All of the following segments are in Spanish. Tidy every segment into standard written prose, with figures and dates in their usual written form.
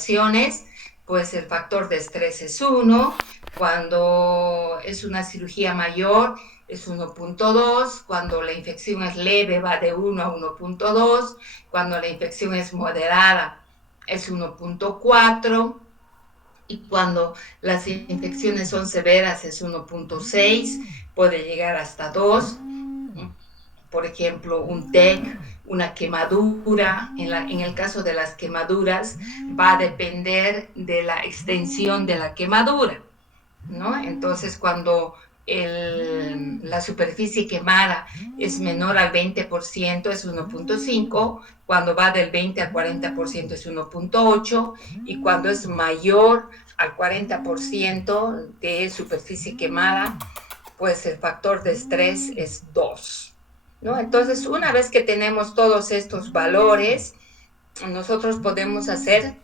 operaciones, pues el factor de estrés es 1, cuando es una cirugía mayor es 1.2, cuando la infección es leve va de 1 a 1.2, cuando la infección es moderada es 1.4 y cuando las infecciones son severas es 1.6, puede llegar hasta 2. Por ejemplo, un TEC, una quemadura. En el caso de las quemaduras, va a depender de la extensión de la quemadura, ¿no? Entonces, cuando la superficie quemada es menor al 20% es 1.5, cuando va del 20 al 40% es 1.8 y cuando es mayor al 40% de superficie quemada, pues el factor de estrés es 2, ¿no? Entonces, una vez que tenemos todos estos valores, nosotros podemos hacer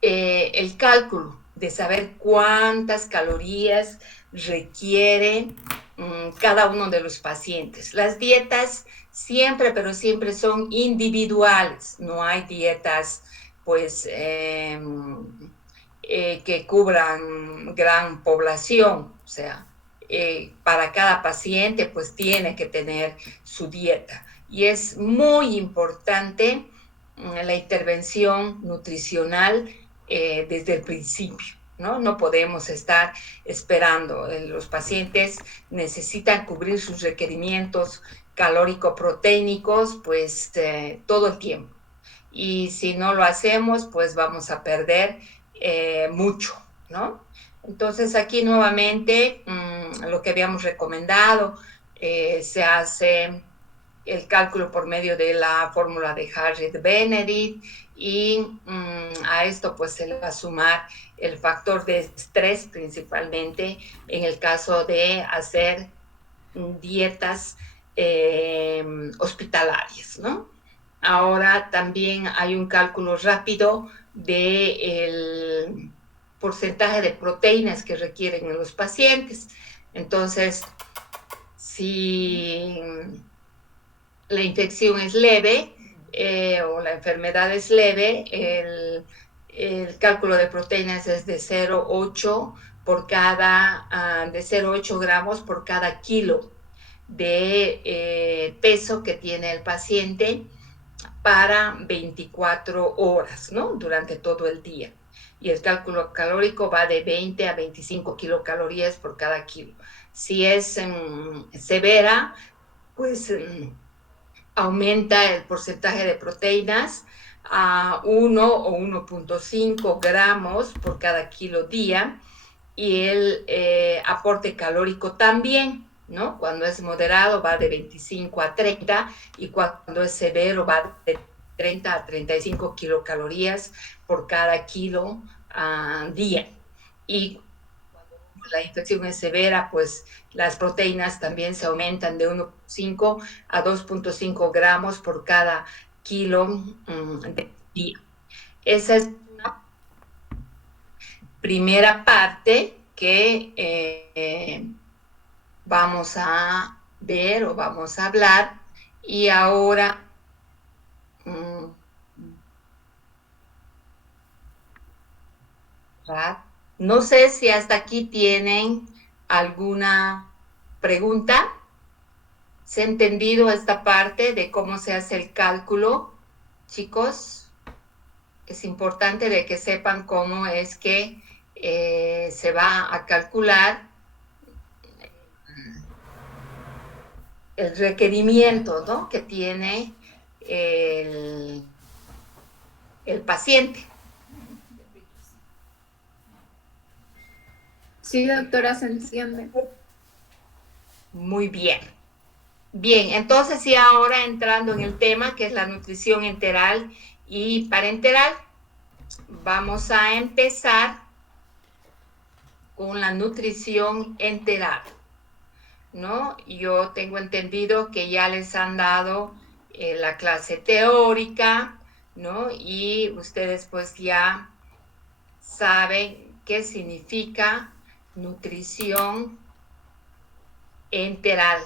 el cálculo de saber cuántas calorías requiere cada uno de los pacientes. Las dietas siempre, pero siempre son individuales, no hay dietas pues que cubran gran población, o sea, para cada paciente pues tiene que tener su dieta y es muy importante la intervención nutricional desde el principio, ¿no? No podemos estar esperando. Los pacientes necesitan cubrir sus requerimientos calórico-proteínicos, pues todo el tiempo. Y si no lo hacemos, pues vamos a perder mucho, ¿no? Entonces aquí nuevamente lo que habíamos recomendado se hace el cálculo por medio de la fórmula de Harriet-Benedict y a esto pues se le va a sumar el factor de estrés principalmente en el caso de hacer dietas hospitalarias, ¿no? Ahora también hay un cálculo rápido del porcentaje de proteínas que requieren los pacientes. Entonces, si la infección es leve o la enfermedad es leve, el cálculo de proteínas es de 0,8 por cada, de 0,8 gramos por cada kilo de peso que tiene el paciente para 24 horas, ¿no? Durante todo el día. Y el cálculo calórico va de 20 a 25 kilocalorías por cada kilo. Si es severa, pues aumenta el porcentaje de proteínas a 1 o 1.5 gramos por cada kilo día y el aporte calórico también, ¿no? Cuando es moderado va de 25 a 30 y cuando es severo va de 30 a 35 kilocalorías por cada kilo día. Y la infección es severa, pues las proteínas también se aumentan de 1.5 a 2.5 gramos por cada kilo de día. Esa es una primera parte que vamos a ver o vamos a hablar. Y ahora, no sé si hasta aquí tienen alguna pregunta. ¿Se ha entendido esta parte de cómo se hace el cálculo, chicos? Es importante de que sepan cómo es que se va a calcular el requerimiento, ¿no? Que tiene el paciente. Sí, doctora, se entiende. Muy bien. Bien, entonces sí, ahora entrando en el tema que es la nutrición enteral y parenteral, vamos a empezar con la nutrición enteral, ¿no? Yo tengo entendido que ya les han dado la clase teórica, ¿no? Y ustedes pues ya saben qué significa nutrición enteral,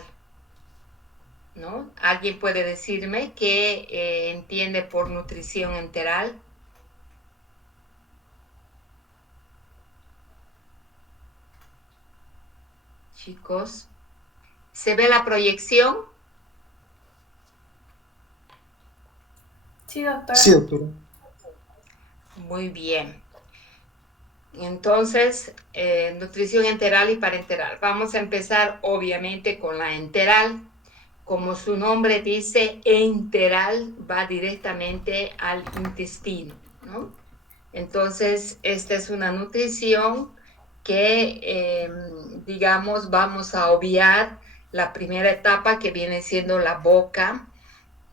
¿no? ¿Alguien puede decirme qué entiende por nutrición enteral? chicos. ¿Se ve la proyección? Sí, doctora. Sí, doctora. Muy bien. Entonces, nutrición enteral y parenteral. Vamos a empezar obviamente con la enteral. Como su nombre dice, enteral va directamente al intestino, ¿no? Entonces, esta es una nutrición que, digamos, vamos a obviar la primera etapa que viene siendo la boca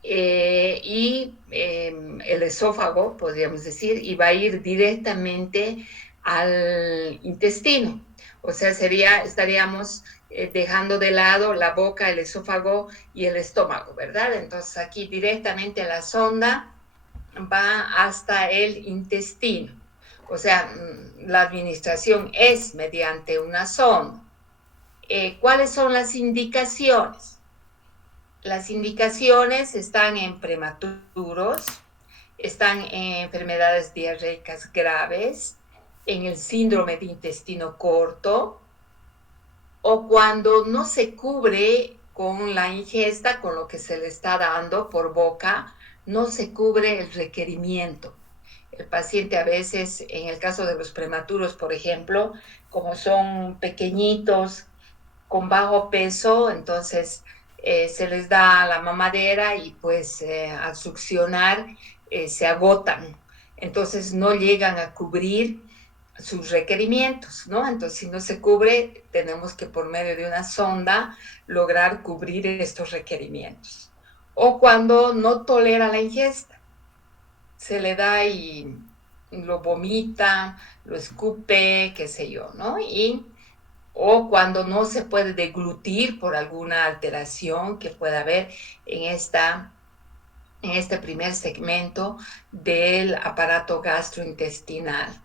y el esófago, podríamos decir, y va a ir directamente al intestino. O sea, estaríamos dejando de lado la boca, el esófago y el estómago, ¿verdad? Entonces aquí directamente la sonda va hasta el intestino. O sea, la administración es mediante una sonda. ¿Cuáles son las indicaciones? Las indicaciones están en prematuros, están en enfermedades diarreicas graves, en el síndrome de intestino corto, o cuando no se cubre con la ingesta, con lo que se le está dando por boca, no se cubre el requerimiento. El paciente a veces, en el caso de los prematuros, por ejemplo, como son pequeñitos, con bajo peso, entonces se les da la mamadera y pues al succionar se agotan. Entonces no llegan a cubrir sus requerimientos, ¿no? Entonces, si no se cubre, tenemos que por medio de una sonda lograr cubrir estos requerimientos. O cuando no tolera la ingesta, se le da y lo vomita, lo escupe, qué sé yo, ¿no? O cuando no se puede deglutir por alguna alteración que pueda haber en este primer segmento del aparato gastrointestinal.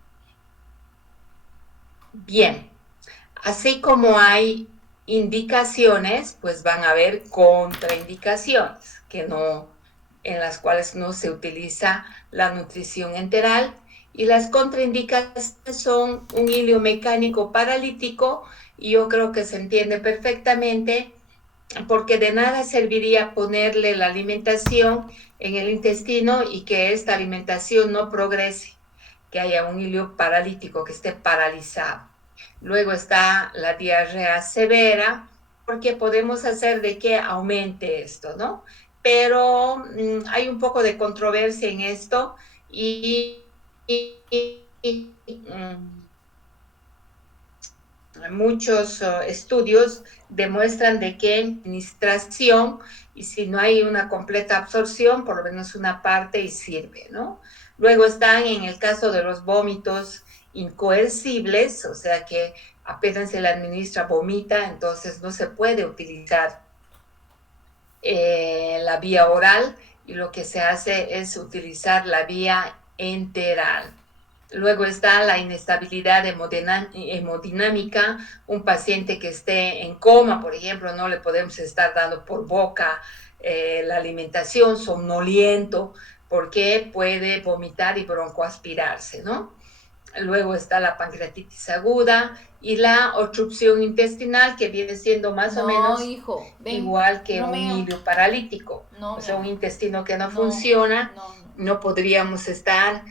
Bien, así como hay indicaciones, pues van a haber contraindicaciones en las cuales no se utiliza la nutrición enteral, y las contraindicaciones son un hilio mecánico paralítico, y yo creo que se entiende perfectamente porque de nada serviría ponerle la alimentación en el intestino y que esta alimentación no progrese, que haya un hilio paralítico, que esté paralizado. Luego está la diarrea severa, porque podemos hacer de que aumente esto, ¿no? Pero hay un poco de controversia en esto y muchos estudios demuestran de que administración, y si no hay una completa absorción, por lo menos una parte y sirve, ¿no? Luego están en el caso de los vómitos incoercibles, o sea que apenas se le administra vomita, entonces no se puede utilizar la vía oral, y lo que se hace es utilizar la vía enteral. Luego está la inestabilidad hemodinámica. Un paciente que esté en coma, por ejemplo, no le podemos estar dando por boca la alimentación, somnoliento, porque puede vomitar y broncoaspirarse, ¿no? Luego está la pancreatitis aguda y la obstrucción intestinal, que viene siendo más o No, menos hijo, ven, igual que un Romeo. hilio paralítico. No, O mi sea, un amor. intestino que no No, funciona, no, no. no podríamos estar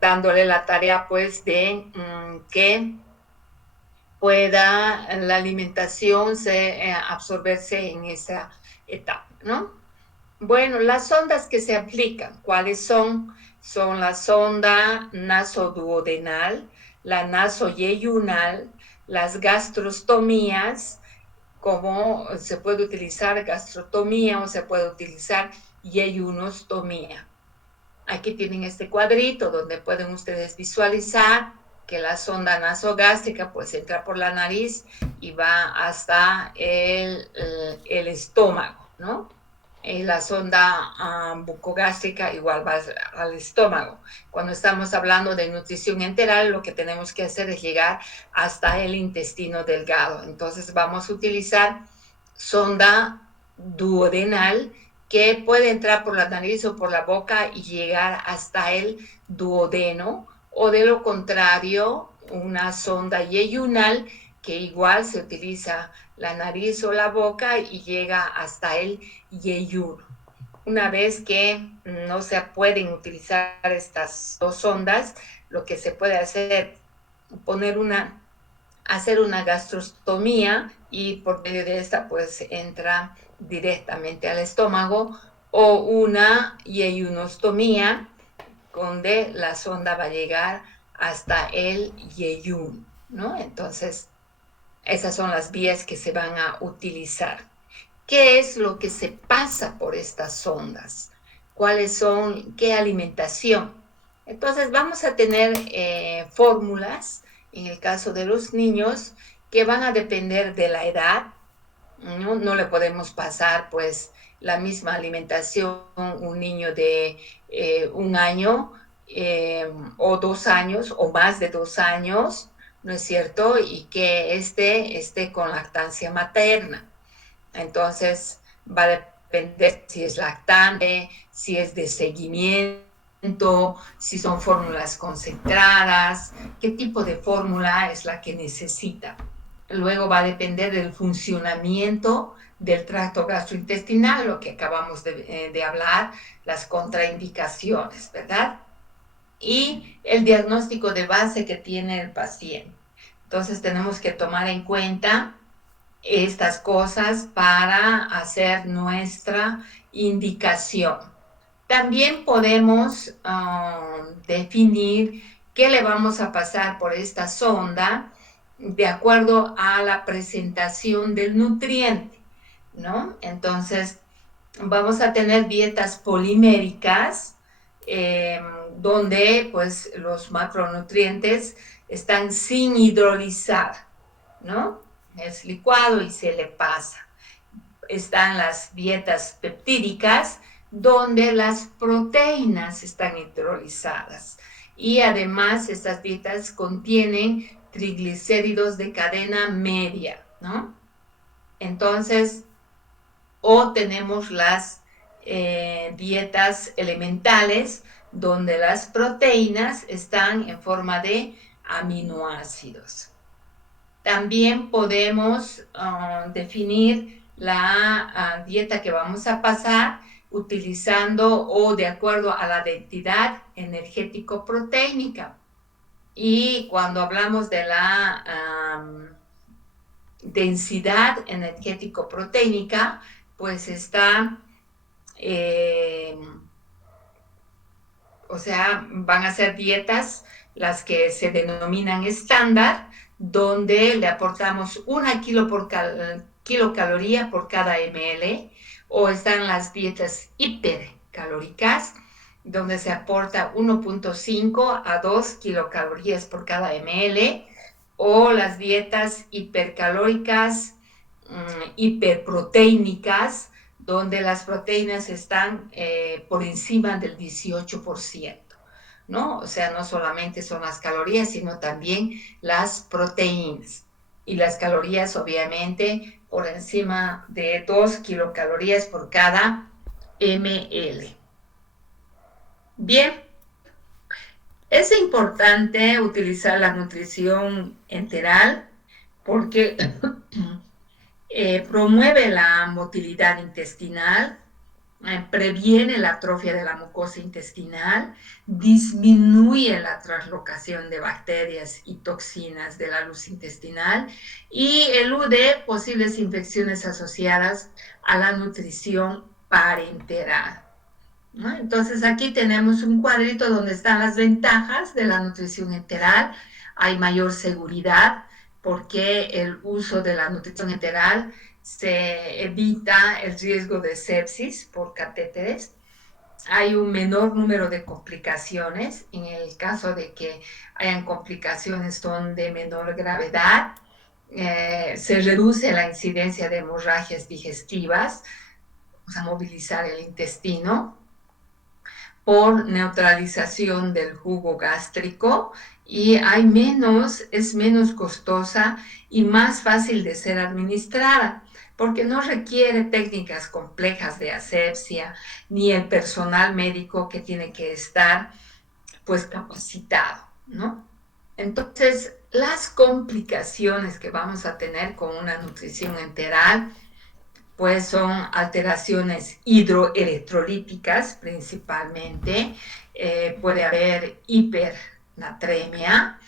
dándole la tarea pues de que pueda la alimentación absorberse en esa etapa, ¿no? Bueno, las sondas que se aplican, ¿cuáles son? Son la sonda nasoduodenal, la nasoyeyunal, las gastrostomías, como se puede utilizar gastrotomía o se puede utilizar yeyunostomía. Aquí tienen este cuadrito donde pueden ustedes visualizar que la sonda nasogástrica pues entra por la nariz y va hasta el estómago, ¿no? La sonda bucogástrica igual va al estómago. Cuando estamos hablando de nutrición enteral, lo que tenemos que hacer es llegar hasta el intestino delgado. Entonces vamos a utilizar sonda duodenal, que puede entrar por la nariz o por la boca y llegar hasta el duodeno, o de lo contrario, una sonda yeyunal que igual se utiliza la nariz o la boca y llega hasta el yeyuno. Una vez que no se pueden utilizar estas dos sondas, lo que se puede hacer es hacer una gastrostomía y por medio de esta pues entra directamente al estómago, o una yeyunostomía donde la sonda va a llegar hasta el yeyún, ¿no? Entonces, esas son las vías que se van a utilizar. ¿Qué es lo que se pasa por estas sondas? ¿Cuáles son, qué alimentación? Entonces vamos a tener fórmulas, en el caso de los niños, que van a depender de la edad. No le podemos pasar pues la misma alimentación a un niño de 1 año o 2 años o más de 2 años, ¿no es cierto? Y que esté con lactancia materna. Entonces, va a depender si es lactante, si es de seguimiento, si son fórmulas concentradas, qué tipo de fórmula es la que necesita. Luego va a depender del funcionamiento del tracto gastrointestinal, lo que acabamos de hablar, las contraindicaciones, ¿verdad? Y el diagnóstico de base que tiene el paciente. Entonces tenemos que tomar en cuenta estas cosas para hacer nuestra indicación. También podemos definir qué le vamos a pasar por esta sonda de acuerdo a la presentación del nutriente, ¿no? Entonces, vamos a tener dietas poliméricas donde pues los macronutrientes están sin hidrolizar, ¿no? Es licuado y se le pasa. Están las dietas peptídicas, donde las proteínas están hidrolizadas. Y además estas dietas contienen triglicéridos de cadena media, ¿no? Entonces, o tenemos las dietas elementales, donde las proteínas están en forma de aminoácidos. También podemos definir la dieta que vamos a pasar utilizando o de acuerdo a la densidad energético-proteínica. Y cuando hablamos de la densidad energético-proteínica, pues está, o sea, van a ser dietas las que se denominan estándar, donde le aportamos 1 kilocaloría por cada ml, o están las dietas hipercalóricas, donde se aporta 1.5 a 2 kilocalorías por cada ml, o las dietas hipercalóricas, hiperproteínicas, donde las proteínas están por encima del 18%, ¿no? O sea, no solamente son las calorías, sino también las proteínas. Y las calorías, obviamente, por encima de 2 kilocalorías por cada ml. Bien, es importante utilizar la nutrición enteral porque promueve la motilidad intestinal, previene la atrofia de la mucosa intestinal, disminuye la translocación de bacterias y toxinas de la luz intestinal y elude posibles infecciones asociadas a la nutrición parenteral, ¿no? Entonces aquí tenemos un cuadrito donde están las ventajas de la nutrición enteral. Hay mayor seguridad porque el uso de la nutrición enteral se evita el riesgo de sepsis por catéteres. Hay un menor número de complicaciones. En el caso de que hayan complicaciones, son de menor gravedad. Se reduce la incidencia de hemorragias digestivas, vamos a movilizar el intestino por neutralización del jugo gástrico, y es menos costosa y más fácil de ser administrada, porque no requiere técnicas complejas de asepsia, ni el personal médico que tiene que estar pues capacitado, ¿no? Entonces, las complicaciones que vamos a tener con una nutrición enteral, pues son alteraciones hidroelectrolíticas principalmente, puede haber hipernatremia,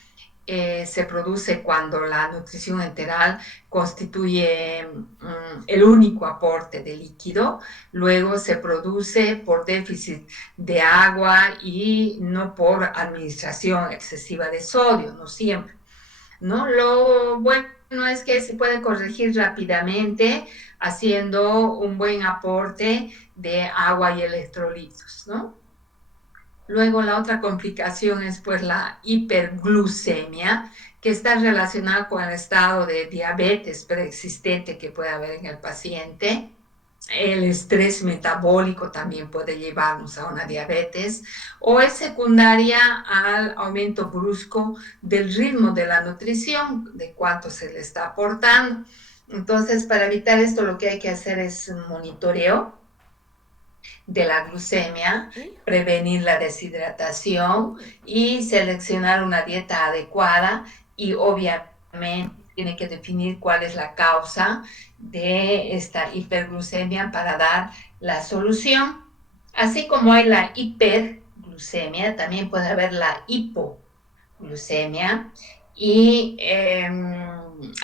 se produce cuando la nutrición enteral constituye el único aporte de líquido, luego se produce por déficit de agua y no por administración excesiva de sodio, no siempre, ¿no? Lo bueno es que se puede corregir rápidamente haciendo un buen aporte de agua y electrolitos, ¿no? Luego la otra complicación es pues la hiperglucemia, que está relacionada con el estado de diabetes preexistente que puede haber en el paciente. El estrés metabólico también puede llevarnos a una diabetes o es secundaria al aumento brusco del ritmo de la nutrición, de cuánto se le está aportando. Entonces, para evitar esto, lo que hay que hacer es un monitoreo de la glucemia, prevenir la deshidratación y seleccionar una dieta adecuada y obviamente tiene que definir cuál es la causa de esta hiperglucemia para dar la solución. Así como hay la hiperglucemia, también puede haber la hipoglucemia y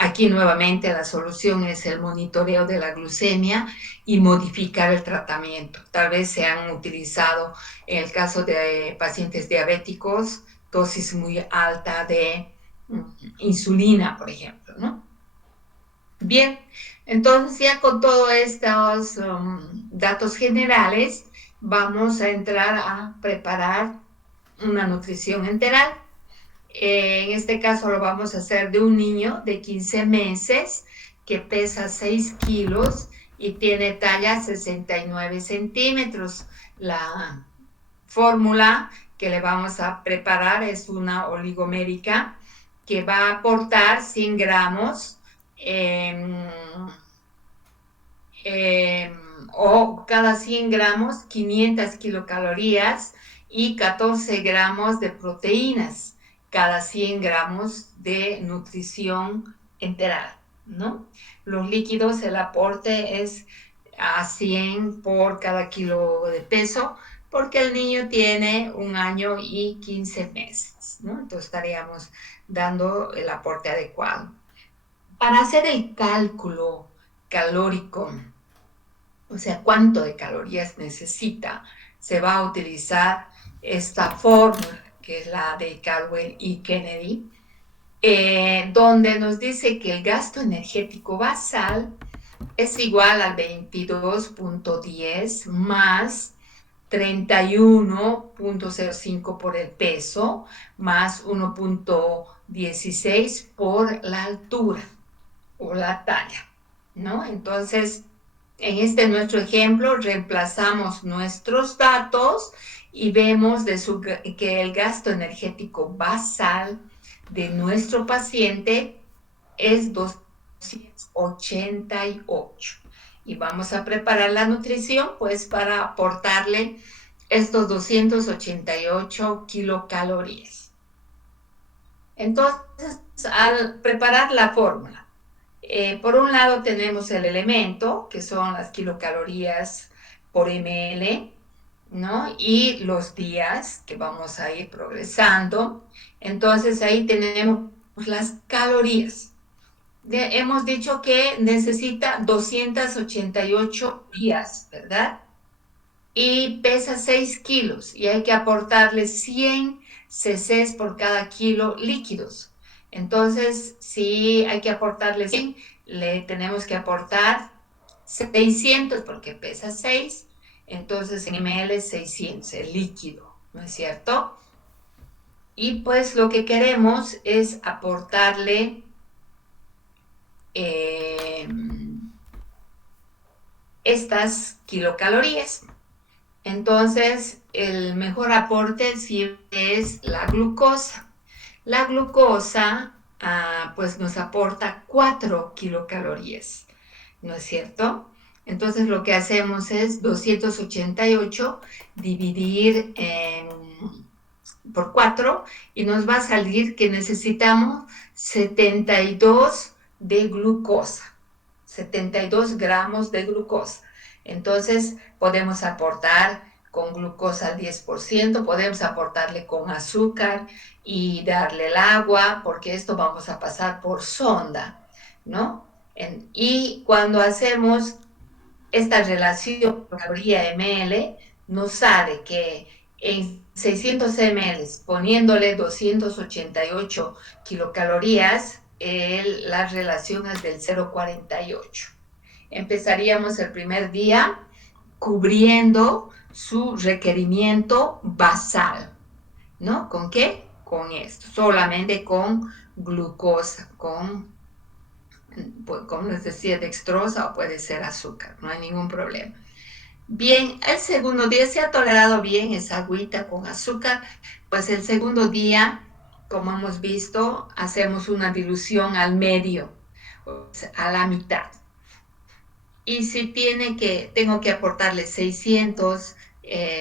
aquí nuevamente la solución es el monitoreo de la glucemia y modificar el tratamiento. Tal vez se han utilizado, en el caso de pacientes diabéticos, dosis muy alta de insulina, por ejemplo, ¿no? Bien, entonces ya con todos estos datos generales, vamos a entrar a preparar una nutrición enteral. En este caso lo vamos a hacer de un niño de 15 meses que pesa 6 kilos y tiene talla 69 centímetros. La fórmula que le vamos a preparar es una oligomérica que va a aportar 100 gramos o cada 100 gramos 500 kilocalorías y 14 gramos de proteínas cada 100 gramos de nutrición enteral, ¿no? Los líquidos, el aporte es a 100 por cada kilo de peso, porque el niño tiene 1 año y 15 meses, ¿no? Entonces estaríamos dando el aporte adecuado. Para hacer el cálculo calórico, o sea, cuánto de calorías necesita, se va a utilizar esta fórmula, que es la de Caldwell y Kennedy, donde nos dice que el gasto energético basal es igual al 22.10 más 31.05 por el peso, más 1.16 por la altura o la talla, ¿no? Entonces, en este nuestro ejemplo, reemplazamos nuestros datos y vemos que el gasto energético basal de nuestro paciente es 288. Y vamos a preparar la nutrición, pues, para aportarle estos 288 kilocalorías. Entonces, al preparar la fórmula, por un lado tenemos el elemento, que son las kilocalorías por ml, ¿no? Y los días que vamos a ir progresando. Entonces ahí tenemos las calorías. Hemos dicho que necesita 288 días, ¿verdad? Y pesa 6 kilos y hay que aportarle 100 cc por cada kilo líquidos. Entonces, si hay que aportarle 100, le tenemos que aportar 600 porque pesa 6, entonces en ml 600, el líquido, ¿no es cierto? Y pues lo que queremos es aportarle estas kilocalorías. Entonces, el mejor aporte siempre es la glucosa. La glucosa, pues nos aporta 4 kilocalorías, ¿no es cierto? Entonces, lo que hacemos es 288 dividir en por 4 y nos va a salir que necesitamos 72 de glucosa, 72 gramos de glucosa. Entonces podemos aportar con glucosa al 10%, podemos aportarle con azúcar y darle el agua, porque esto vamos a pasar por sonda, ¿no? Y cuando hacemos esta relación caloría-ml, nos sale que en 600 ml, poniéndole 288 kilocalorías, la relación es del 0,48. Empezaríamos el primer día cubriendo su requerimiento basal, ¿no? ¿Con qué? Con esto, solamente con glucosa, como les decía, dextrosa o puede ser azúcar, no hay ningún problema. Bien, el segundo día se ha tolerado bien esa agüita con azúcar, pues el segundo día, como hemos visto, hacemos una dilución al medio, o sea, a la mitad. Y si tengo que aportarle 600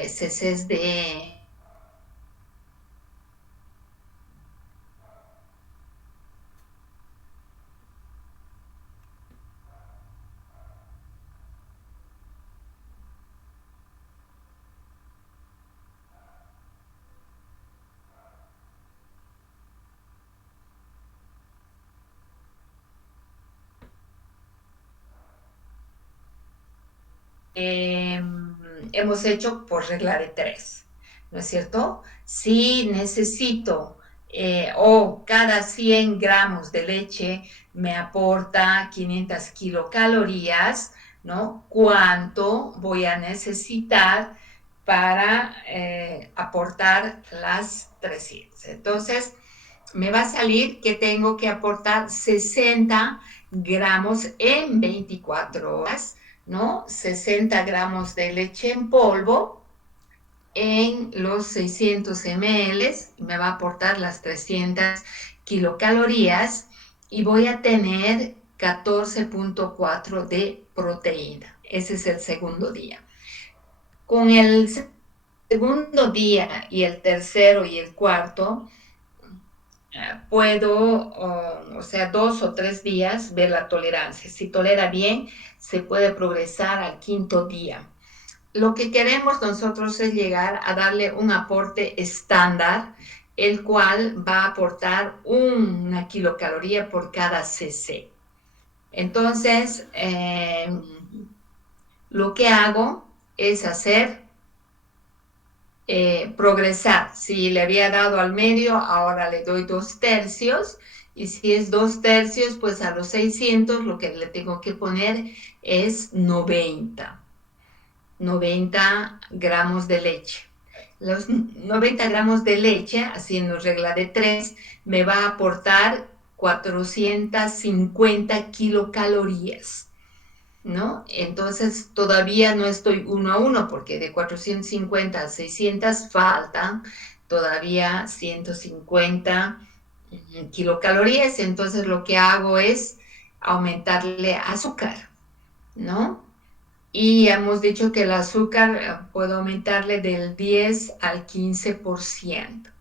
cc de eh, hemos hecho por regla de 3, ¿no es cierto? Si necesito o cada 100 gramos de leche me aporta 500 kilocalorías, ¿no? ¿Cuánto voy a necesitar para aportar las 300? Entonces, me va a salir que tengo que aportar 60 gramos en 24 horas, ¿no? 60 gramos de leche en polvo en los 600 ml, me va a aportar las 300 kilocalorías y voy a tener 14,4 de proteína. Ese es el segundo día. Con el segundo día y el tercero y el cuarto, puedo, o sea, 2 o 3 días ver la tolerancia. Si tolera bien, se puede progresar al quinto día. Lo que queremos nosotros es llegar a darle un aporte estándar, el cual va a aportar 1 kilocaloría por cada cc. Entonces, lo que hago es hacer progresar. Si le había dado al medio, ahora le doy 2 tercios. Y si es 2 tercios, pues a los 600 lo que le tengo que poner es 90 gramos de leche. Los 90 gramos de leche, haciendo regla de 3, me va a aportar 450 kilocalorías, ¿no? Entonces todavía no estoy 1 a 1 porque de 450 a 600 faltan todavía 150 kilocalorías. Entonces lo que hago es aumentarle azúcar, ¿no? Y hemos dicho que el azúcar puedo aumentarle del 10 al 15%,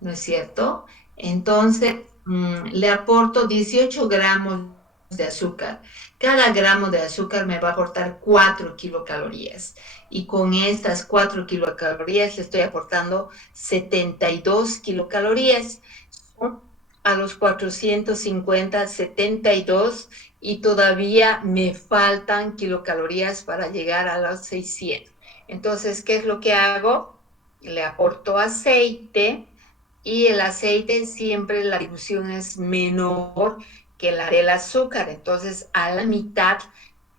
¿no es cierto? Entonces, le aporto 18 gramos de azúcar. Cada gramo de azúcar me va a aportar 4 kilocalorías. Y con estas 4 kilocalorías le estoy aportando 72 kilocalorías. A los 450, 72 y todavía me faltan kilocalorías para llegar a los 600. Entonces, ¿qué es lo que hago? Le aporto aceite y el aceite siempre la dilución es menor que la del azúcar. Entonces, a la mitad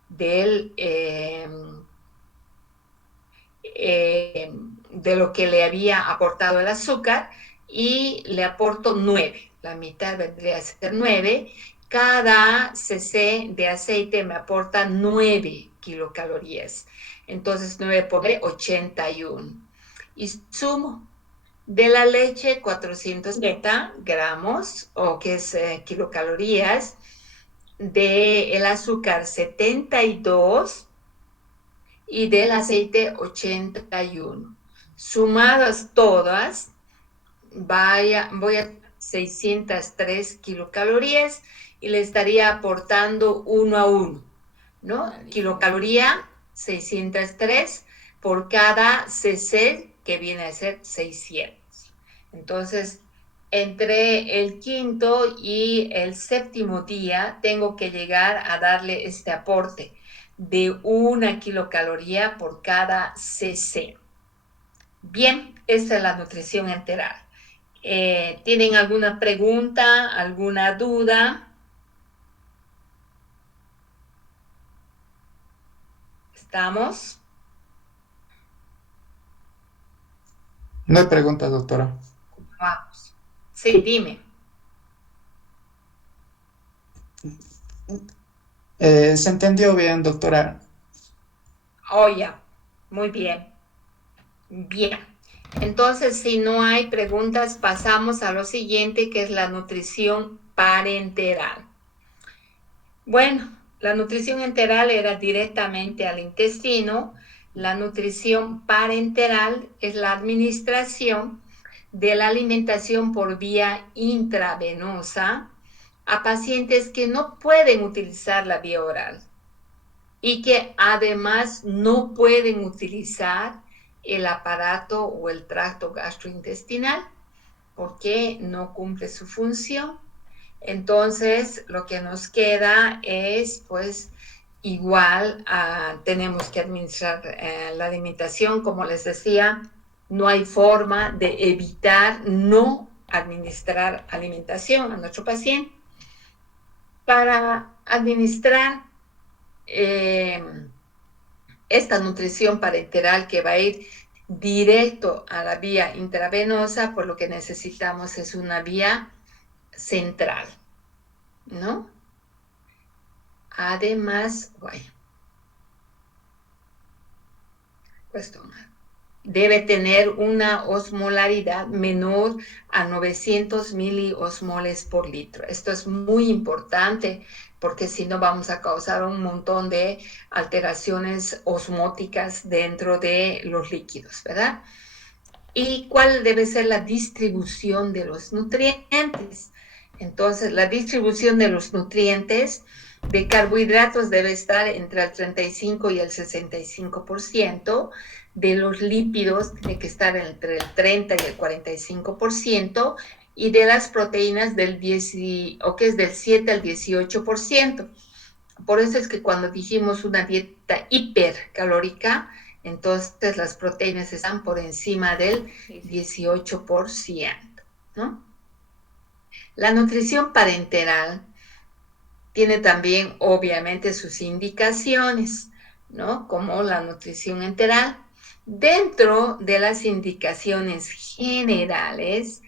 del, de lo que le había aportado el azúcar y le aporto 9. La mitad vendría a ser 9. Cada cc de aceite me aporta 9 kilocalorías. Entonces 9 por 81. Y sumo de la leche 470 gramos, o que es kilocalorías, del azúcar 72 y del aceite 81. Sumadas todas, voy a 603 kilocalorías y le estaría aportando 1 a 1, ¿no? Kilocaloría 603 por cada cc, que viene a ser 600. Entonces, entre el quinto y el séptimo día tengo que llegar a darle este aporte de 1 kilocaloría por cada cc. Bien, esta es la nutrición enteral. ¿Tienen alguna pregunta, alguna duda? ¿Estamos? No hay preguntas, doctora. Vamos. Sí, dime. Se entendió bien, doctora. Oh, ya. Muy bien. Bien. Entonces, si no hay preguntas, pasamos a lo siguiente, que es la nutrición parenteral. Bueno, la nutrición enteral era directamente al intestino. La nutrición parenteral es la administración de la alimentación por vía intravenosa a pacientes que no pueden utilizar la vía oral y que además no pueden utilizar el aparato o el tracto gastrointestinal porque no cumple su función. Entonces, lo que nos queda es, pues, igual tenemos que administrar la alimentación. Como les decía, no hay forma de evitar no administrar alimentación a nuestro paciente. Para administrar esta nutrición parenteral que va a ir directo a la vía intravenosa, pues lo que necesitamos es una vía central, ¿no? Además, bueno, pues debe tener una osmolaridad menor a 900 miliosmoles por litro. Esto es muy importante porque si no vamos a causar un montón de alteraciones osmóticas dentro de los líquidos, ¿verdad? ¿Y cuál debe ser la distribución de los nutrientes? Entonces, la distribución de los nutrientes de carbohidratos debe estar entre el 35 y el 65%, de los lípidos tiene que estar entre el 30 y el 45%, y de las proteínas del 10, o que es del 7 al 18%. Por eso es que cuando dijimos una dieta hipercalórica, entonces las proteínas están por encima del 18%, ¿no? La nutrición parenteral tiene también, obviamente, sus indicaciones, ¿no? Como la nutrición enteral. Dentro de las indicaciones generales,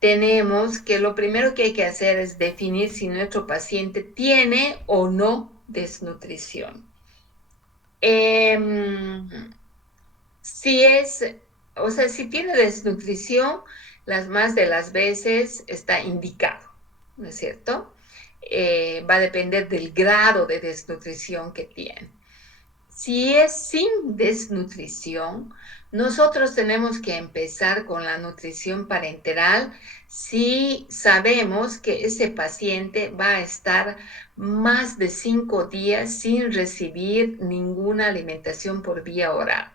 tenemos que lo primero que hay que hacer es definir si nuestro paciente tiene o no desnutrición. Si es, o sea, si tiene desnutrición, las más de las veces está indicado, ¿no es cierto? Va a depender del grado de desnutrición que tiene. Si es sin desnutrición, nosotros tenemos que empezar con la nutrición parenteral si sabemos que ese paciente va a estar más de 5 días sin recibir ninguna alimentación por vía oral,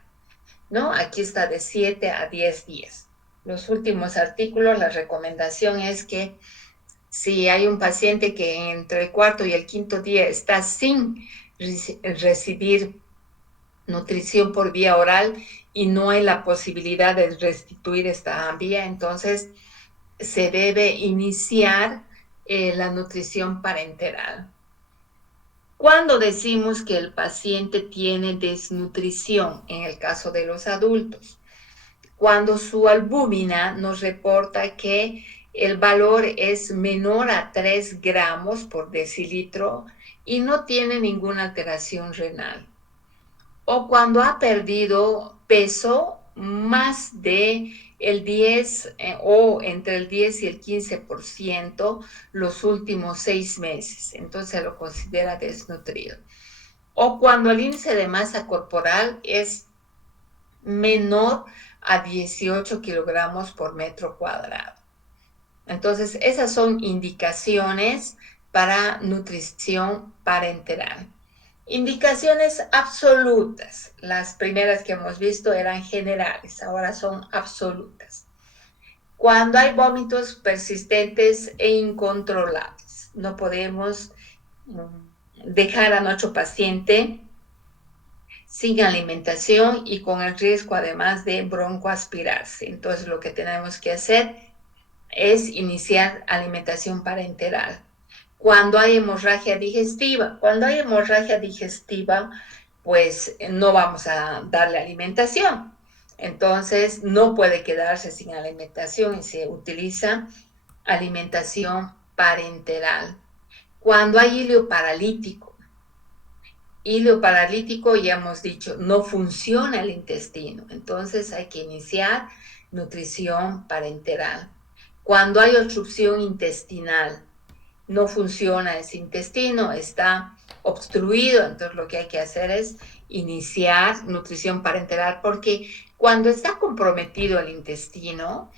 ¿no? Aquí está de 7 a 10 días. Los últimos artículos, la recomendación es que si hay un paciente que entre el cuarto y el quinto día está sin recibir nutrición por vía oral y no hay la posibilidad de restituir esta vía, entonces se debe iniciar la nutrición parenteral. Cuando decimos que el paciente tiene desnutrición, en el caso de los adultos, cuando su albúmina nos reporta que el valor es menor a 3 gramos por decilitro y no tiene ninguna alteración renal, o cuando ha perdido peso más de el 10 o entre el 10 y el 15% los últimos 6 meses, entonces se lo considera desnutrido. O cuando el índice de masa corporal es menor a 18 kilogramos por metro cuadrado. Entonces, esas son indicaciones para nutrición parenteral. Indicaciones absolutas. Las primeras que hemos visto eran generales, ahora son absolutas. Cuando hay vómitos persistentes e incontrolables, no podemos dejar a nuestro paciente sin alimentación y con el riesgo además de broncoaspirarse. Entonces, lo que tenemos que hacer es iniciar alimentación parenteral. Cuando hay hemorragia digestiva, pues no vamos a darle alimentación. Entonces, no puede quedarse sin alimentación y se utiliza alimentación parenteral. Cuando hay hilo paralítico, ya hemos dicho, no funciona el intestino. Entonces, hay que iniciar nutrición parenteral. Cuando hay obstrucción intestinal, no funciona ese intestino, está obstruido, entonces lo que hay que hacer es iniciar nutrición parenteral, porque cuando está comprometido el intestino,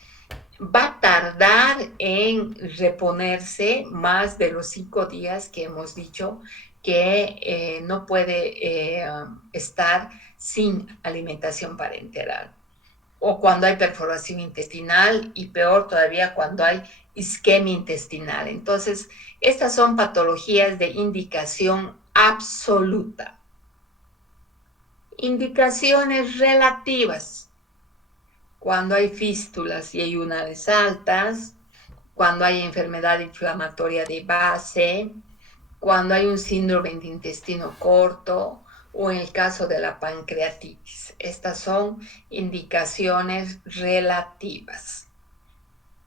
va a tardar en reponerse más de los 5 días que hemos dicho que no puede estar sin alimentación parenteral. O cuando hay perforación intestinal y peor todavía cuando hay isquemia intestinal. Entonces, estas son patologías de indicación absoluta. Indicaciones relativas. Cuando hay fístulas y ayunales altas, cuando hay enfermedad inflamatoria de base, cuando hay un síndrome de intestino corto o en el caso de la pancreatitis. Estas son indicaciones relativas.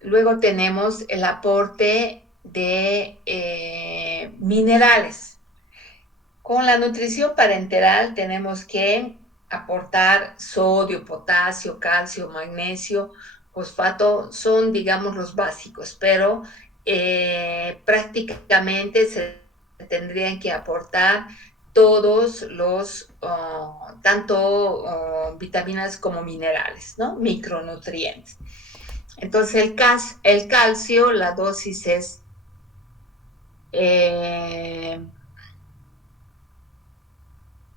Luego tenemos el aporte de minerales. Con la nutrición parenteral tenemos que aportar sodio, potasio, calcio, magnesio, fosfato, son, digamos, los básicos, pero prácticamente se tendrían que aportar todos los, tanto vitaminas como minerales, ¿no? Micronutrientes. Entonces, el calcio, la dosis es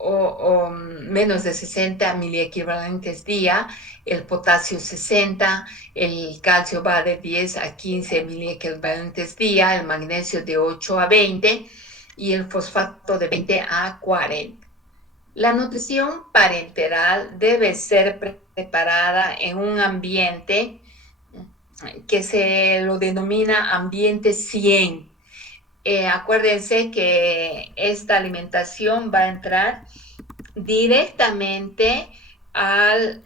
o menos de 60 miliequivalentes día, el potasio 60, el calcio va de 10 a 15 miliequivalentes día, el magnesio de 8 a 20 y el fosfato de 20 a 40. La nutrición parenteral debe ser preparada en un ambiente que se lo denomina ambiente 100. Acuérdense que esta alimentación va a entrar directamente al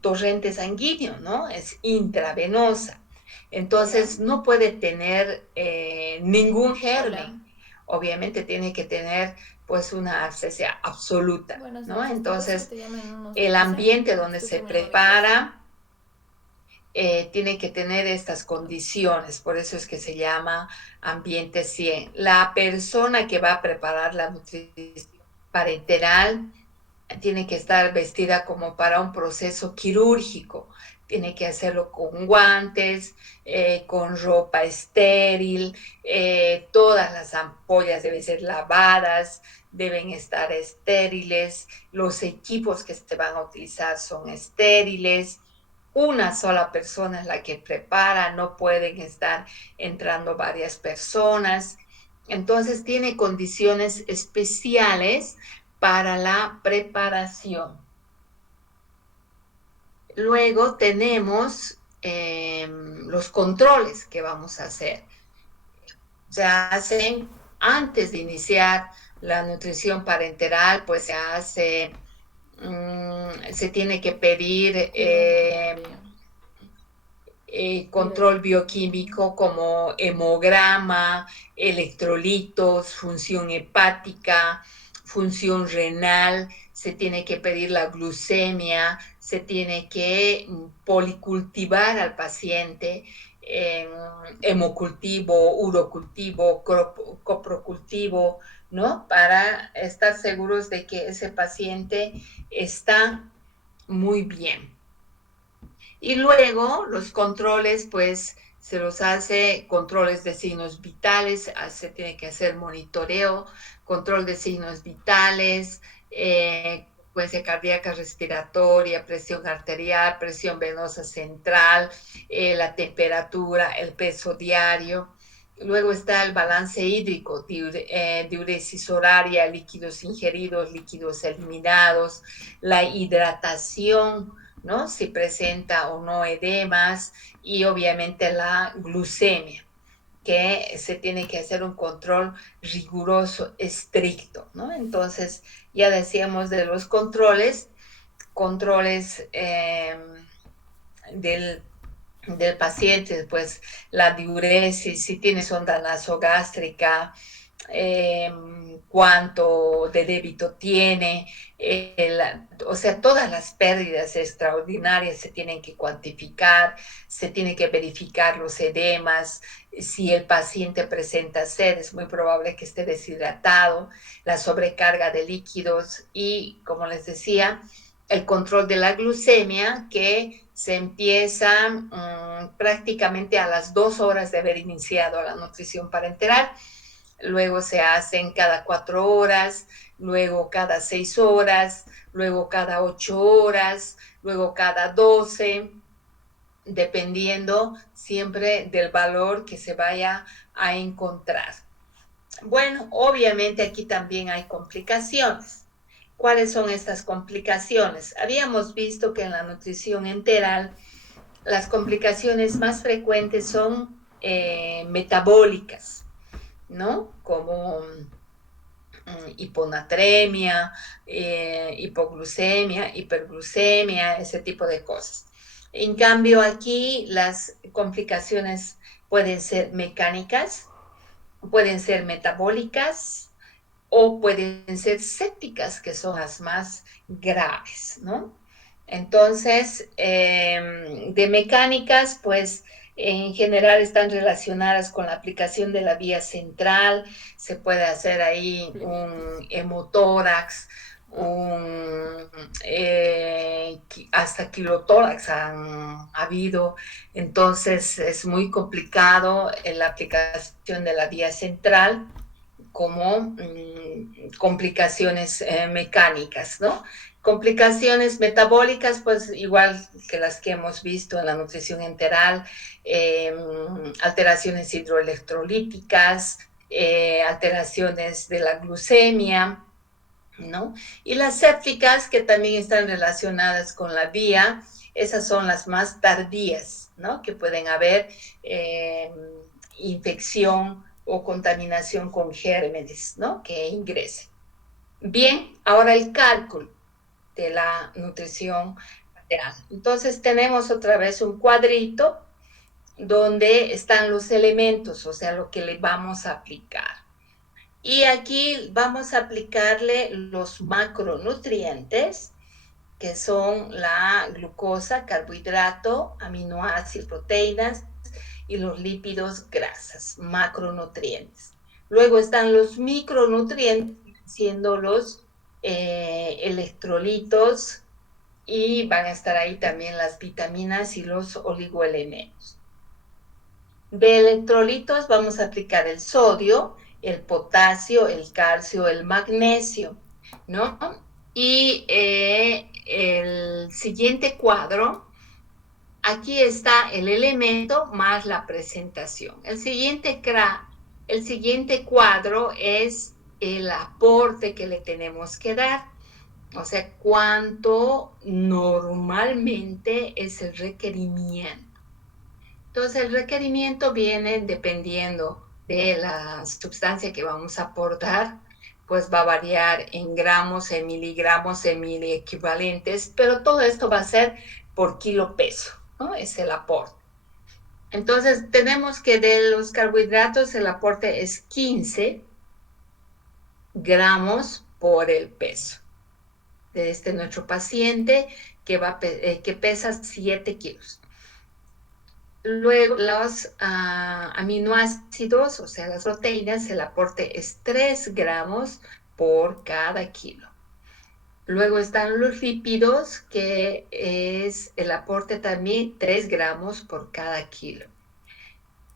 torrente sanguíneo, ¿no? Es intravenosa. Entonces, Hola. no puede tener ningún germen. Hola. Obviamente tiene que tener pues una abscesia absoluta, Buenas ¿no? noches. ¿Te parece que Entonces, te llamen en unos el 15? ambiente donde Estoy se terminando mi clase. prepara tiene que tener estas condiciones, por eso es que se llama ambiente 100. La persona que va a preparar la nutrición parenteral tiene que estar vestida como para un proceso quirúrgico, tiene que hacerlo con guantes, con ropa estéril, todas las ampollas deben ser lavadas, deben estar estériles, los equipos que se van a utilizar son estériles. Una sola persona es la que prepara, no pueden estar entrando varias personas. Entonces tiene condiciones especiales para la preparación. Luego tenemos los controles que vamos a hacer. Se hacen antes de iniciar la nutrición parenteral, pues se tiene que pedir control bioquímico como hemograma, electrolitos, función hepática, función renal, se tiene que pedir la glucemia, se tiene que policultivar al paciente, hemocultivo, urocultivo, coprocultivo, ¿no? Para estar seguros de que ese paciente está muy bien. Y luego los controles, pues se los hace controles de signos vitales, se tiene que hacer monitoreo, control de signos vitales, frecuencia cardíaca respiratoria, presión arterial, presión venosa central, la temperatura, el peso diario. Luego está el balance hídrico, diuresis horaria, líquidos ingeridos, líquidos eliminados, la hidratación, ¿no? Si presenta o no edemas, y obviamente la glucemia, que se tiene que hacer un control riguroso, estricto, ¿no? Entonces, ya decíamos de los controles del paciente, pues la diuresis, si tiene sonda nasogástrica, cuánto de débito tiene, o sea, todas las pérdidas extraordinarias se tienen que cuantificar, se tiene que verificar los edemas, si el paciente presenta sed, es muy probable que esté deshidratado, la sobrecarga de líquidos y, como les decía, el control de la glucemia, que se empieza prácticamente a las 2 horas de haber iniciado la nutrición parenteral. Luego se hacen cada 4 horas, luego cada 6 horas, luego cada 8 horas, luego cada 12, dependiendo siempre del valor que se vaya a encontrar. Bueno, obviamente aquí también hay complicaciones. ¿Cuáles son estas complicaciones? Habíamos visto que en la nutrición enteral las complicaciones más frecuentes son metabólicas, ¿no? Como hiponatremia, hipoglucemia, hiperglucemia, ese tipo de cosas. En cambio, aquí las complicaciones pueden ser mecánicas, pueden ser metabólicas o pueden ser sépticas, que son las más graves, ¿no? Entonces, de mecánicas, pues en general están relacionadas con la aplicación de la vía central, se puede hacer ahí un hemotórax, hasta kilotórax han habido, entonces es muy complicado en la aplicación de la vía central como complicaciones mecánicas, ¿no? Complicaciones metabólicas, pues igual que las que hemos visto en la nutrición enteral, alteraciones hidroelectrolíticas, alteraciones de la glucemia, ¿no? Y las sépticas, que también están relacionadas con la vía, esas son las más tardías, ¿no? Que pueden haber infección o contaminación con gérmenes, ¿no? Que ingresen. Bien, ahora el cálculo de la nutrición parenteral. Entonces tenemos otra vez un cuadrito donde están los elementos, o sea, lo que le vamos a aplicar. Y aquí vamos a aplicarle los macronutrientes, que son la glucosa, carbohidrato, aminoácidos, proteínas y los lípidos, grasas, macronutrientes. Luego están los micronutrientes, siendo los electrolitos, y van a estar ahí también las vitaminas y los oligoelementos. De electrolitos vamos a aplicar el sodio, el potasio, el calcio, el magnesio, ¿no? Y el siguiente cuadro, aquí está el elemento más la presentación. El siguiente cuadro es el aporte que le tenemos que dar, o sea, cuánto normalmente es el requerimiento. Entonces, el requerimiento viene dependiendo de la sustancia que vamos a aportar, pues va a variar en gramos, en miligramos, en miliequivalentes, pero todo esto va a ser por kilo peso, ¿no? Es el aporte. Entonces, tenemos que de los carbohidratos el aporte es 15 gramos por el peso de nuestro paciente que pesa 7 kilos. Luego, los aminoácidos, o sea, las proteínas, el aporte es 3 gramos por cada kilo. Luego están los lípidos, que es el aporte también 3 gramos por cada kilo.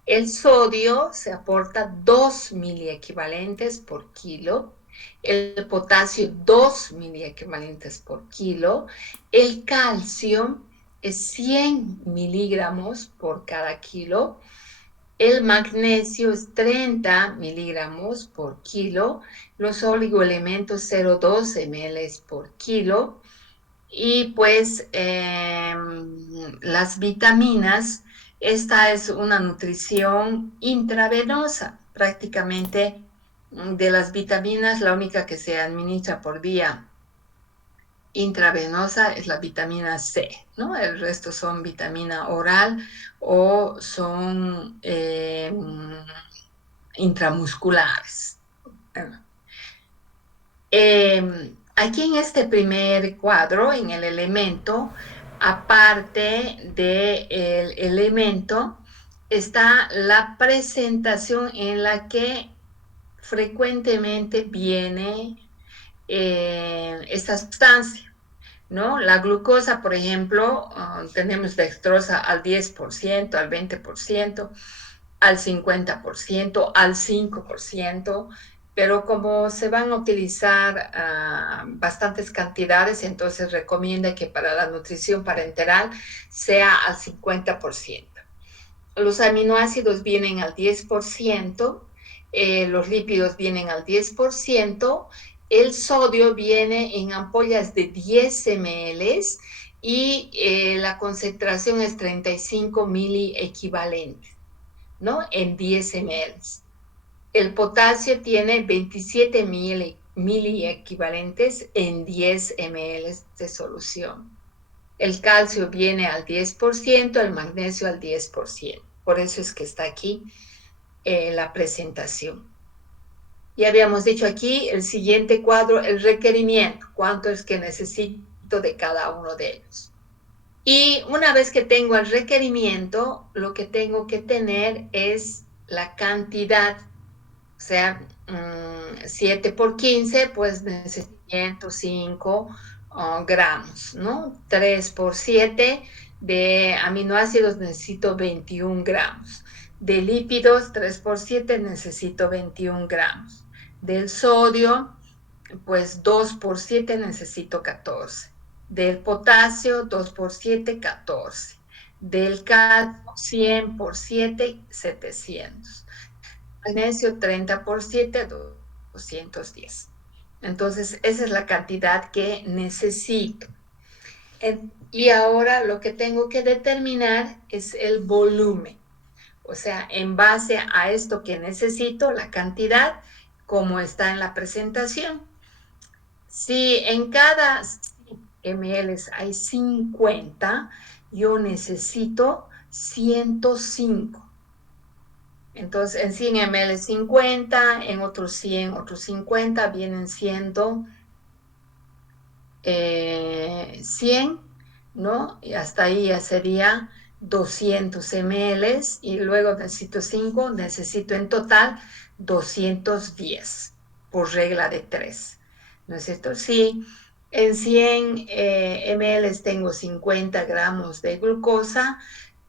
El sodio se aporta 2 miliequivalentes por kilo. El potasio 2 miliequivalentes por kilo. El calcio es 100 miligramos por cada kilo. El magnesio es 30 miligramos por kilo. Los oligoelementos 0,2 ml por kilo. Y pues las vitaminas, esta es una nutrición intravenosa. Prácticamente de las vitaminas, la única que se administra por vía intravenosa es la vitamina C, ¿no? El resto son vitamina oral o son intramusculares. Bueno. Aquí en este primer cuadro, en el elemento, aparte del elemento, está la presentación en la que frecuentemente viene esta sustancia, ¿no? La glucosa, por ejemplo, tenemos dextrosa al 10%, al 20%, al 50%, al 5%, pero como se van a utilizar bastantes cantidades, entonces recomienda que para la nutrición parenteral sea al 50%. Los aminoácidos vienen al 10%, los lípidos vienen al 10%, el sodio viene en ampollas de 10 ml y la concentración es 35 miliequivalentes, ¿no? En 10 ml. El potasio tiene 27 miliequivalentes en 10 ml de solución. El calcio viene al 10%, el magnesio al 10%. Por eso es que está aquí la presentación. Ya habíamos dicho aquí, el siguiente cuadro, el requerimiento, cuánto es que necesito de cada uno de ellos. Y una vez que tengo el requerimiento, lo que tengo que tener es la cantidad. O sea, 7 por 15, pues necesito 105 gramos, ¿no? 3 por 7 de aminoácidos necesito 21 gramos. De lípidos, 3 por 7 necesito 21 gramos. Del sodio, pues 2 por 7 necesito 14. Del potasio, 2 por 7, 14. Del calcio, 100 por 7, 700. Magnesio 30 por 7, 210. Entonces, esa es la cantidad que necesito. Y ahora lo que tengo que determinar es el volumen. O sea, en base a esto que necesito, la cantidad, como está en la presentación. Si en cada ml hay 50, yo necesito 105. Entonces, en 100 ml 50, en otros 100, otros 50, vienen siendo 100, ¿no? Y hasta ahí ya sería 200 ml y luego necesito 5, necesito en total 210 por regla de 3, ¿no es cierto? Sí, en 100 ml tengo 50 gramos de glucosa,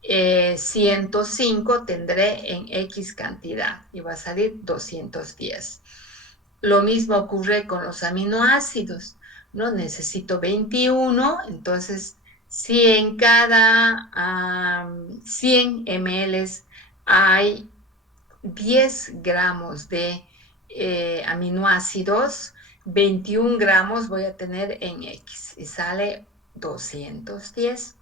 105 tendré en X cantidad y va a salir 210. Lo mismo ocurre con los aminoácidos, ¿no? Necesito 21, entonces si en cada 100 ml hay 10 gramos de aminoácidos, 21 gramos voy a tener en X y sale 210.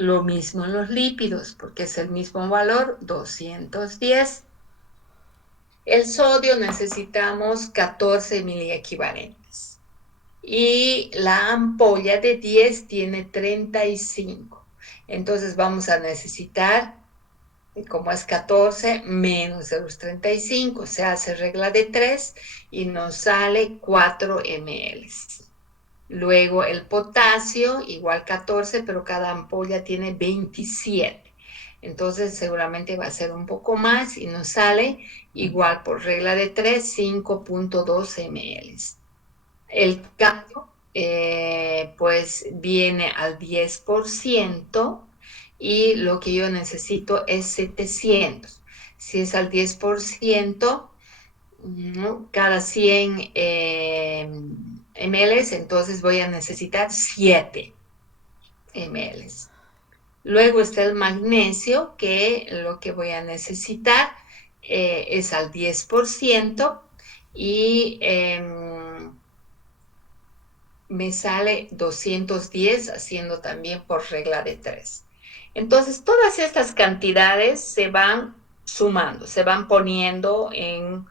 Lo mismo en los lípidos, porque es el mismo valor, 210. El sodio necesitamos 14 miliequivalentes. Y la ampolla de 10 tiene 35. Entonces vamos a necesitar, como es 14, menos de los 35. Se hace regla de 3 y nos sale 4 ml. Luego el potasio, igual 14, pero cada ampolla tiene 27. Entonces seguramente va a ser un poco más y nos sale igual por regla de 3, 5.2 ml. El calcio pues viene al 10% y lo que yo necesito es 700. Si es al 10%, ¿no? Cada 100 ml, entonces voy a necesitar 7 ml. Luego está el magnesio, que lo que voy a necesitar es al 10% y me sale 210 haciendo también por regla de 3. Entonces, todas estas cantidades se van sumando, se van poniendo en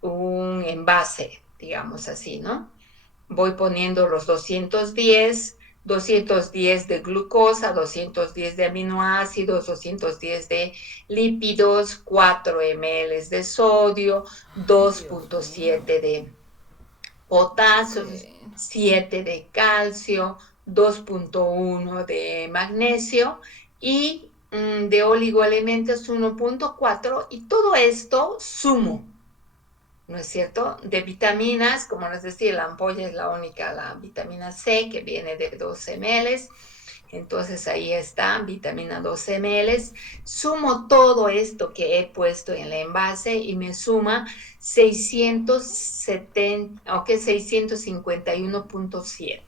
un envase, digamos así, ¿no? Voy poniendo los 210 de glucosa, 210 de aminoácidos, 210 de lípidos, 4 ml de sodio, 2.7 de potasio, 7 de calcio, 2.1 de magnesio y de oligoelementos 1.4, y todo esto sumo, ¿no es cierto? De vitaminas, como les decía, la ampolla es la única, la vitamina C, que viene de 2 ml. Entonces ahí está, vitamina 2 ml. Sumo todo esto que he puesto en el envase y me suma 651.7.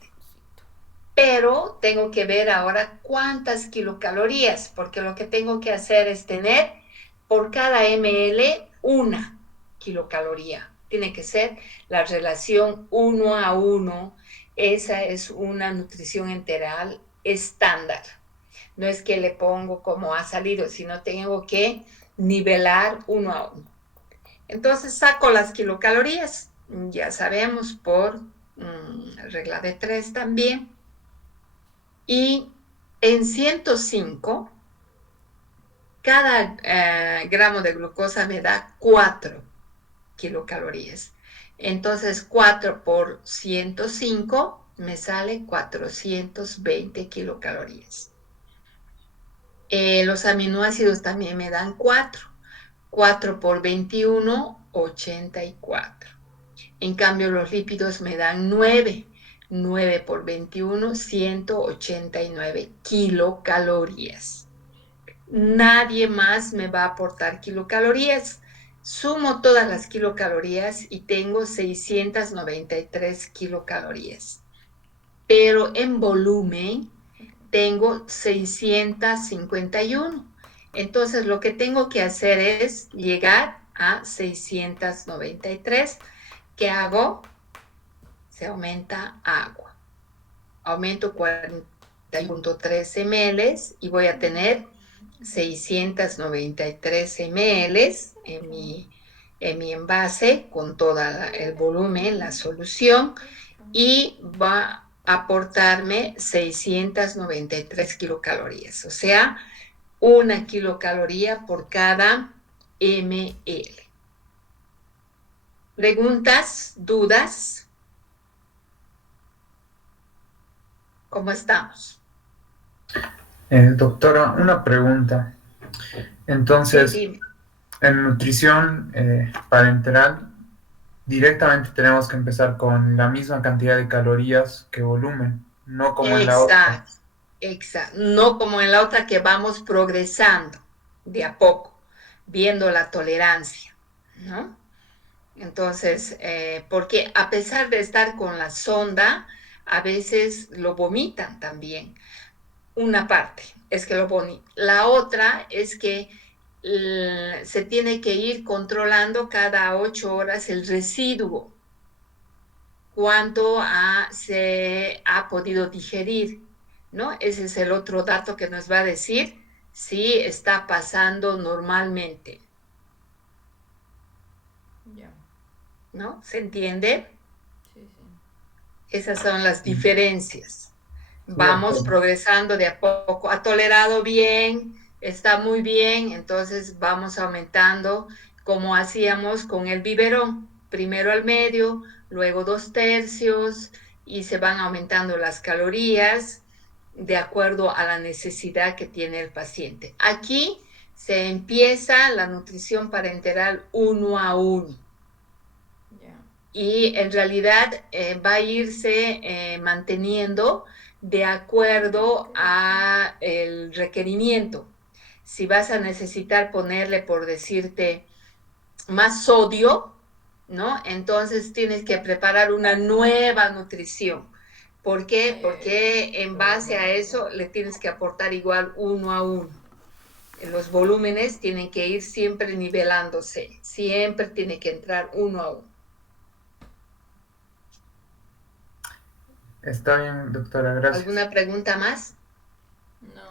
Pero tengo que ver ahora cuántas kilocalorías, porque lo que tengo que hacer es tener por cada ml una kilocaloría. Tiene que ser la relación 1 a 1. Esa es una nutrición integral estándar. No es que le pongo como ha salido, sino tengo que nivelar 1 a 1. Entonces saco las kilocalorías, ya sabemos, por regla de 3 también. Y en 105, cada gramo de glucosa me da 4 kilocalorías. Entonces 4 por 105 me sale 420 kilocalorías. Los aminoácidos también me dan 4. 4 por 21, 84. En cambio, los lípidos me dan 9. 9 por 21, 189 kilocalorías. Nadie más me va a aportar kilocalorías. Sumo todas las kilocalorías y tengo 693 kilocalorías. Pero en volumen tengo 651. Entonces lo que tengo que hacer es llegar a 693. ¿Qué hago? Se aumenta agua. Aumento 40.3 ml y voy a tener 693 ml en mi envase con todo el volumen, la solución, y va a aportarme 693 kilocalorías, o sea, 1 kilocaloría por cada ml. ¿Preguntas? ¿Dudas? ¿Cómo estamos? Doctora, una pregunta. Entonces, Sí, en nutrición parenteral, directamente tenemos que empezar con la misma cantidad de calorías que volumen, no como en la otra. exacto. No como en la otra, que vamos progresando de a poco, viendo la tolerancia, ¿no? Entonces, porque a pesar de estar con la sonda, a veces lo vomitan también. Una parte es que lo vomitan. La otra es que se tiene que ir controlando cada 8 horas el residuo, cuánto se ha podido digerir, ¿no? Ese es el otro dato que nos va a decir si está pasando normalmente, Ya. ¿no? ¿Se entiende? Sí, sí. Esas son las diferencias. Sí, Vamos doctora. progresando de a poco. Ha tolerado bien, está muy bien, entonces vamos aumentando como hacíamos con el biberón. Primero al medio, luego 2/3, y se van aumentando las calorías de acuerdo a la necesidad que tiene el paciente. Aquí se empieza la nutrición parenteral 1 a 1. Ya. y en realidad va a irse manteniendo de acuerdo a el requerimiento. Si vas a necesitar ponerle, por decirte, más sodio, ¿no? Entonces tienes que preparar una nueva nutrición. ¿Por qué? Porque en base a eso le tienes que aportar igual 1 a 1. Los volúmenes tienen que ir siempre nivelándose, siempre tiene que entrar 1 a 1. Está bien, doctora, gracias. ¿Alguna pregunta más? No.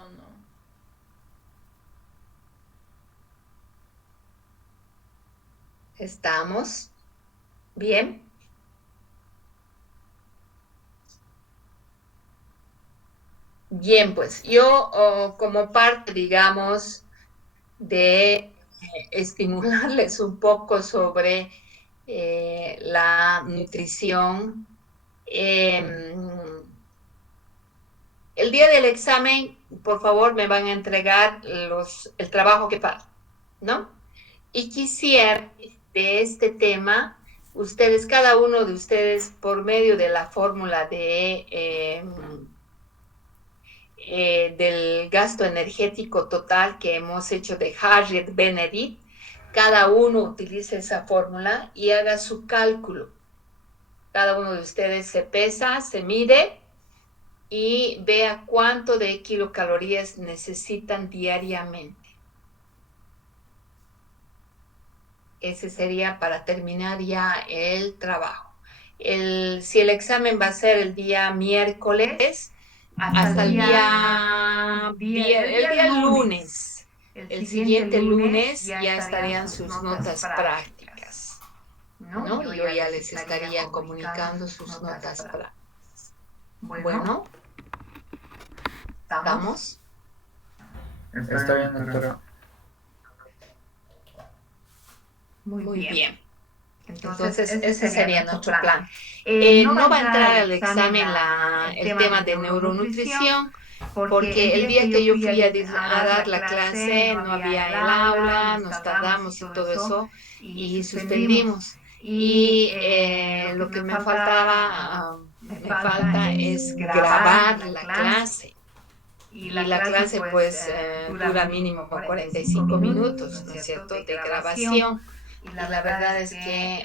¿Estamos bien? Bien, pues yo como parte, digamos, de estimularles un poco sobre la nutrición, el día del examen, por favor, me van a entregar el trabajo que falta, ¿no? Y quisiera de este tema, ustedes, cada uno de ustedes, por medio de la fórmula del gasto energético total que hemos hecho de Harriet Benedict, cada uno utilice esa fórmula y haga su cálculo. Cada uno de ustedes se pesa, se mide y vea cuánto de kilocalorías necesitan diariamente. Ese sería para terminar ya el trabajo. Si el examen va a ser el día miércoles, hasta el día lunes. El siguiente lunes ya estarían sus notas prácticas, ¿no? Yo ya les estaría comunicando sus notas prácticas. Bueno, ¿estamos? Está bien, doctora. Muy bien. Entonces, ese sería nuestro plan. No va a entrar al examen el tema de neuronutrición, porque el día que yo fui a dar la clase no había el aula, nos tardamos y todo eso, y suspendimos. Y lo que me falta es grabar la clase. Y la clase pues dura mínimo 45 minutos, ¿no es cierto?, de grabación. Y la verdad es que,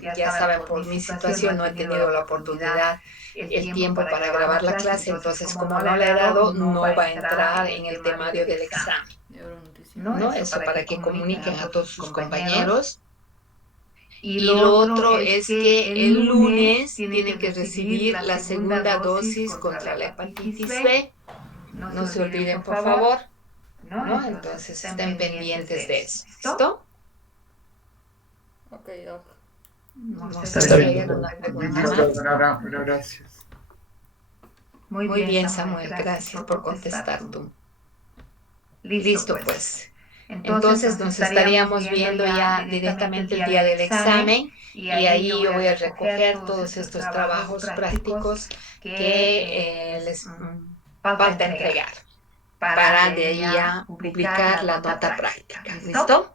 ya saben, por mi situación no he tenido la oportunidad, el tiempo para grabar la clase, entonces como no la he dado, no va a entrar en el temario del examen, ¿no? Eso para que comuniquen a todos sus compañeros. Y lo otro es que el lunes tienen que recibir la segunda dosis contra la hepatitis B. No se olviden, por favor, ¿no? Entonces estén pendientes de eso. ¿Listo? Ok, doc. No sé si hay alguna pregunta más. Gracias. Muy bien, Samuel, gracias por contestar tú. Listo, pues. Entonces nos estaríamos viendo ya directamente el día del examen y ahí yo voy a recoger todos estos trabajos prácticos que les falta entregar para de ahí ya publicar la nota práctica. ¿Listo?